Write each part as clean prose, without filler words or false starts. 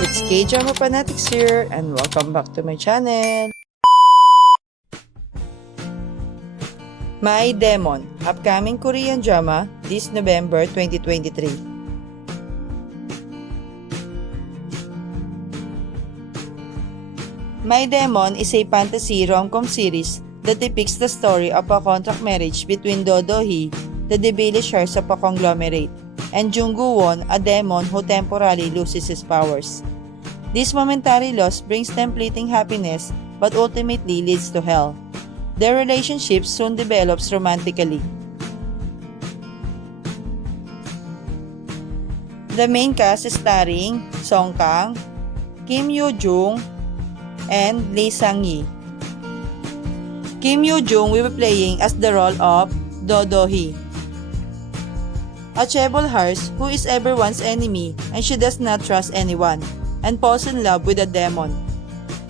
It's K-Drama Fanatics here and welcome back to my channel. My Demon, upcoming Korean drama this November 2023. My Demon is a fantasy rom-com series that depicts the story of a contract marriage between Do Do-hee, the devilish heir of a conglomerate, and Jung Woo-won, a demon who temporarily loses his powers. This momentary loss brings them fleeting happiness but ultimately leads to hell. Their relationship soon develops romantically. The main cast is starring Song Kang, Kim Yoo-jung, and Lee Sang-hee. Kim Yoo-jung will be playing as the role of Do Do-hee, a chaebol hearse who is everyone's enemy and she does not trust anyone and falls in love with a demon.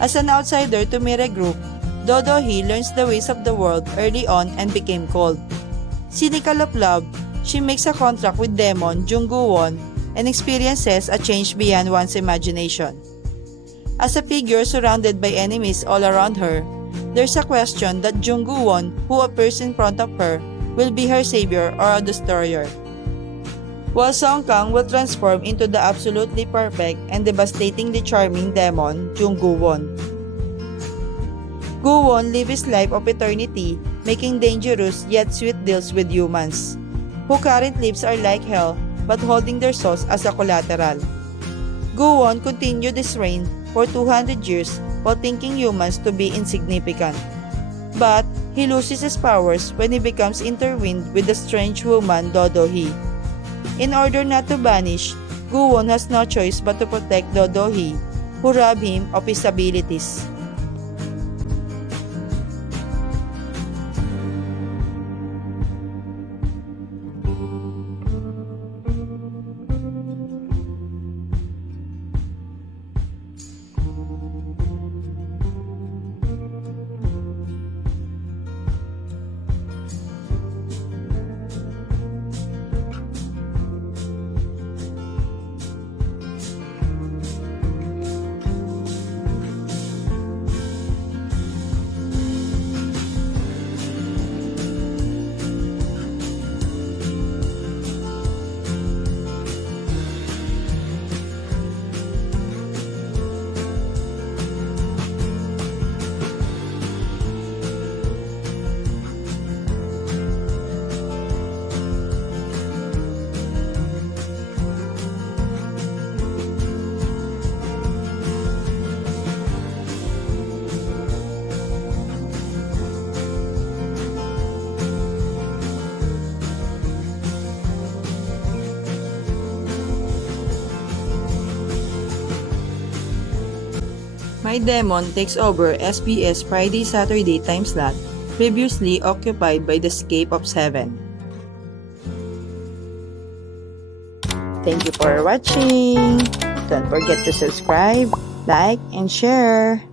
As an outsider to Mire Group, Do Do-hee learns the ways of the world early on and became cold. Cynical of love, she makes a contract with demon Jung Woo-won and experiences a change beyond one's imagination. As a figure surrounded by enemies all around her, there's a question that Jung Woo-won, who appears in front of her, will be her savior or a destroyer, while Song Kang will transform into the absolutely perfect and devastatingly charming demon Jung Woo-won. Woo-won lives his life of eternity, making dangerous yet sweet deals with humans, who current lives are like hell but holding their souls as a collateral. Woo-won continued his reign for 200 years while thinking humans to be insignificant. But he loses his powers when he becomes intertwined with the strange woman Do Do-hee. In order not to vanish, Woo-won has no choice but to protect Do Do-hee, who rob him of his abilities. My Demon takes over SBS Friday-Saturday time slot, previously occupied by the Escape of 7. Thank you for watching. Don't forget to subscribe, like, and share.